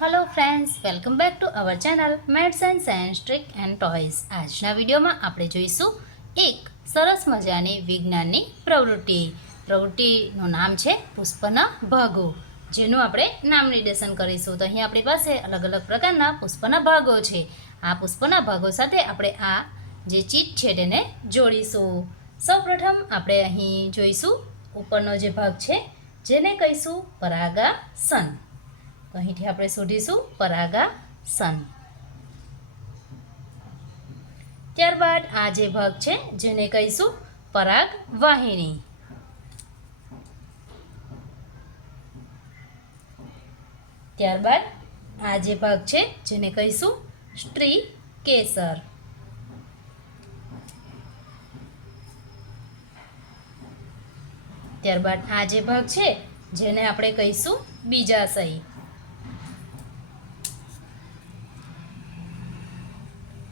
Hello friends, welcome back to our channel maths and science trick and toys. આજના વિડીયોમાં આપણે જોઈશું એક સરસ મજાની વિજ્ઞાનની પ્રવૃત્તિનું નામ છે પુષ્પના ભાગો, જેનું આપણે નામ નિર્દેશન કરીશું। તો અહીં આપણી પાસે અલગ અલગ પ્રકારના પુષ્પના ભાગો છે। આ પુષ્પના ભાગો સાથે આપણે આ જે ચીટ છે તેને જોડીશું। સૌપ્રથમ આપણે અહીં જોઈશું ઉપરનો જે ભાગ છે જેને કહીશું પરાગાસન। તો અહીંથી આપણે શોધીશું પરાગાસન। ત્યારબાદ આ જે ભાગ છે જેને કહીશું પરાગવાહિની। ત્યારબાદ આ જે ભાગ છે જેને કહીશું સ્ત્રી કેસર। ત્યારબાદ આ જે ભાગ છે જેને આપણે કહીશું બીજાશય।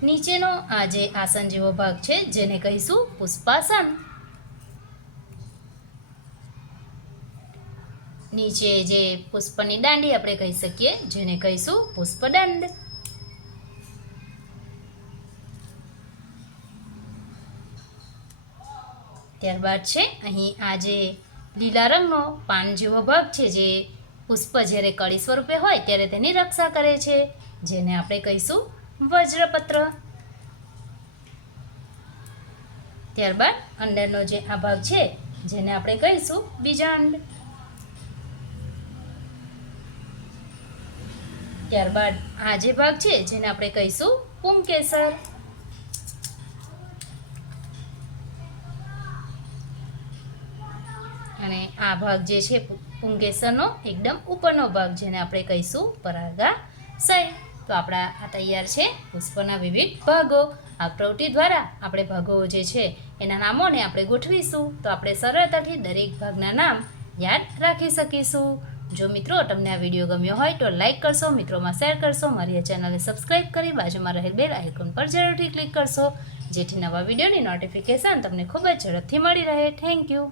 નીચેનો આ જે આસન જેવો ભાગ છે જેને કહીશું પુષ્પાસન। નીચે જે પુષ્પની દાંડી આપણે કહી શકીએ જેને કહીશું પુષ્પદંડ। ત્યારબાદ છે અહીં આ જે લીલા રંગનો પાન જેવો ભાગ છે જે પુષ્પ જ્યારે કળી સ્વરૂપે હોય ત્યારે તેની રક્ષા કરે છે જેને આપણે કહીશું વજ્રપત્ર। ત્યારબાદ અંદરનો જે આ ભાગ છે જેને આપણે કહીશું બીજાંડ। ત્યારબાદ આ જે ભાગ છે જેને આપણે કહીશું પુંકેસર। અને આ ભાગ જે છે પુંકેસરનો એકદમ ઉપરનો ભાગ જેને આપણે કહીશું પરાગાશય। તો આપણા આ તૈયાર છે પુષ્પના વિવિધ ભાગો। આ પ્રવૃત્તિ દ્વારા આપણે ભાગો જે છે એના નામોને આપણે ગોઠવીશું તો આપણે સરળતાથી દરેક ભાગના નામ યાદ રાખી શકીશું। જો મિત્રો તમને આ વિડીયો ગમ્યો હોય તો લાઇક કરશો, મિત્રોમાં શેર કરશો, મારી આ ચેનલને સબસ્ક્રાઈબ કરી બાજુમાં રહેલ બેલ આઇકોન પર જરૂરથી ક્લિક કરશો જેથી નવા વિડીયોની નોટિફિકેશન તમને ખૂબ જ ઝડપથી મળી રહે। Thank you.